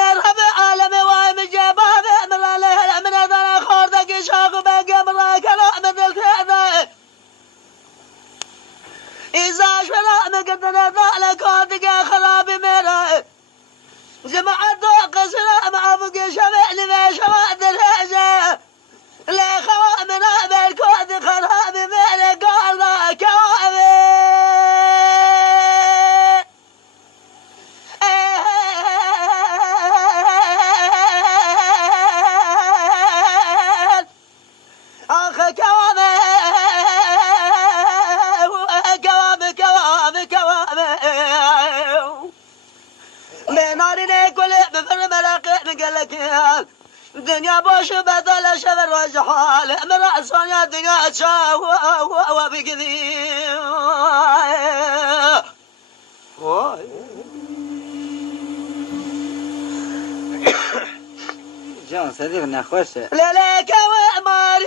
يا رب عالمي ومجابه من الله من هذا خاردك شاق بقى من كلام مثل كذا إذا شرع مقدنا ذلك خاردك خراب ميرا جماعة قصر مع فوق شبع لما شرع درجة لا خوا من بالكود خراب ميرا قال كوابي الدنيا بوش بدل شبر وجحال امرأ صنع الدنيا تشاو وبكذي جان صديقنا خوش ليلك وماري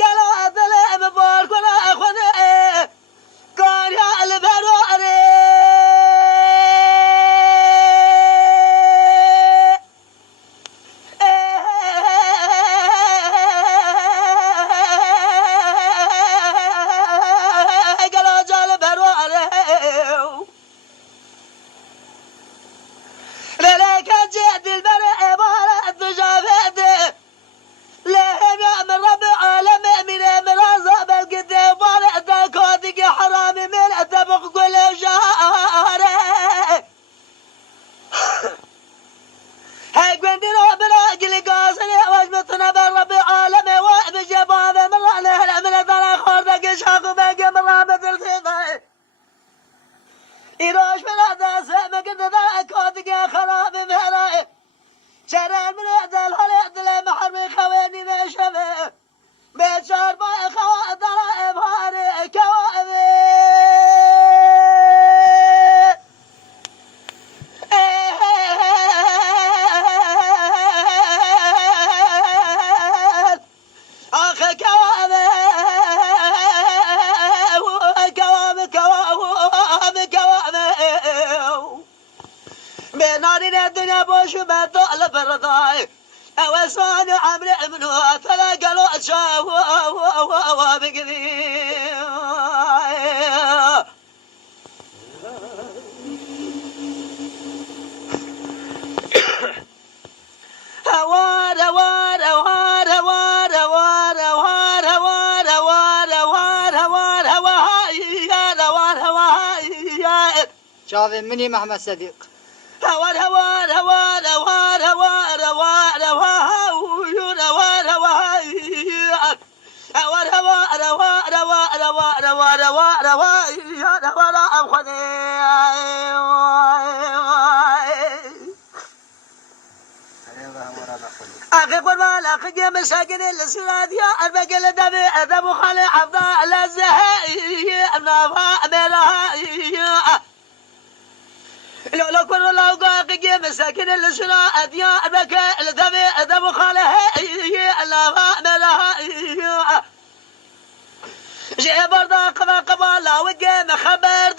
قالوا ظلم بورك ولا اخذ قال يا البروري إيروش من هذا سامك ذا كودك خراب مهراء شرع من هذا الهلع ذا محرم خواني ذا شفه بيت شربا خوا ضرائب هاري كوابي أخي كوابي بنارنا الدنيا بوش بطول برضاي أوسان عمري منو تلاقى لو شاو بقذي شافي مني محمد صديق هوار هوار هوار هوار هوار هوار هوار هوار هوار هوار هوار هوار هوار هوار هوار هوار هوار أخذي أخي قربان أخي مساكن السراد يا البقل دبي أذب خلي عفضاء لزهي أبنافها أميرها لو كن لو قاقي مساكن السرا أديا بك الذبي ذب خاله الله ملها جي بردا قبا لا وجه خبر